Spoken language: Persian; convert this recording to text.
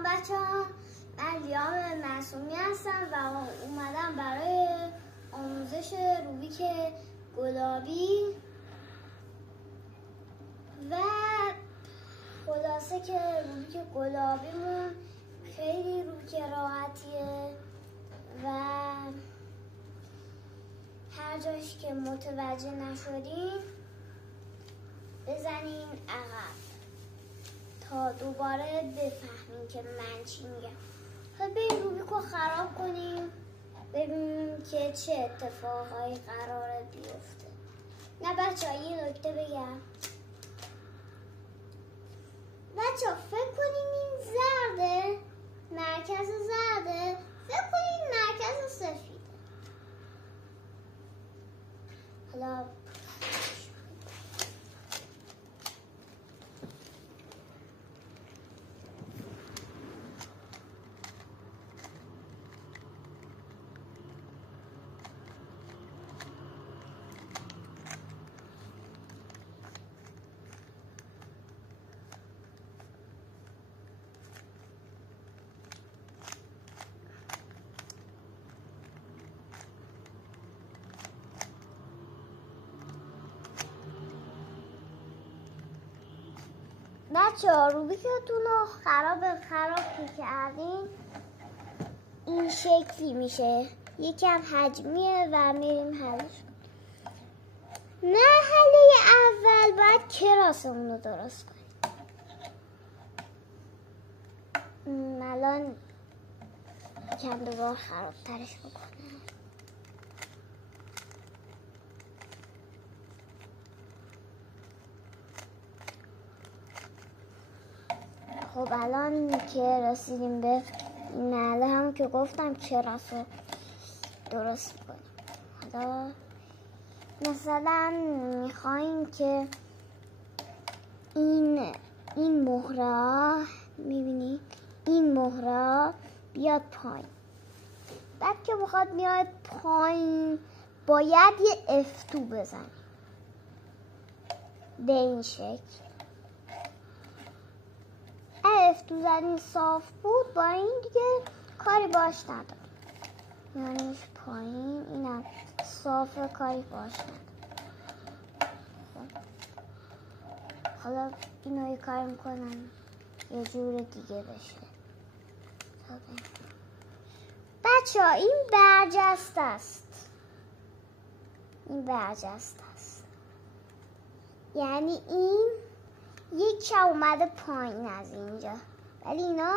سلام بچه‌ها، من لیام معصومی هستم و اومدم برای آموزش روبیک گلابی و خلاصه که روبیک گلابیمون خیلی روبیک راحتیه و هر جاش که متوجه نشدین بزنین عقب تا دوباره بفهمین که من چی میگم. خب بریم روبیکو خراب کنیم ببینیم که چه اتفاقایی قراره بیفته. نه بچه یه نکته بگم، بچه فکر کنیم این زرده، مرکز زرده، فکر کنیم مرکز سفیده. حالا بچه روبیکتون رو خراب که کردین این شکلی میشه، یکم حجمیه و میریم حلش. مرحله اول باید کراسمون رو درست کنیم. الان یکم دوباره خرابترش بکنم. خب الان که رسیدیم به این مرحله هم که گفتم کراس رو درست کنیم. حالا مثلا میخواییم که این مهره، میبینی این مهره بیاد پایین. بعد که بخواد میاد پایین باید یه F2 بزنیم به این شکل. F2 زدین صاف بود، با این دیگه کاری باش نداره، یعنیش پایین، اینم صافه، کاری باش نداره. حالا اینو یه کار میکنم یه جور دیگه بشه. بچه ها این برجسته است، این برجسته است، یعنی این یک اومده پایین از اینجا، ولی اینا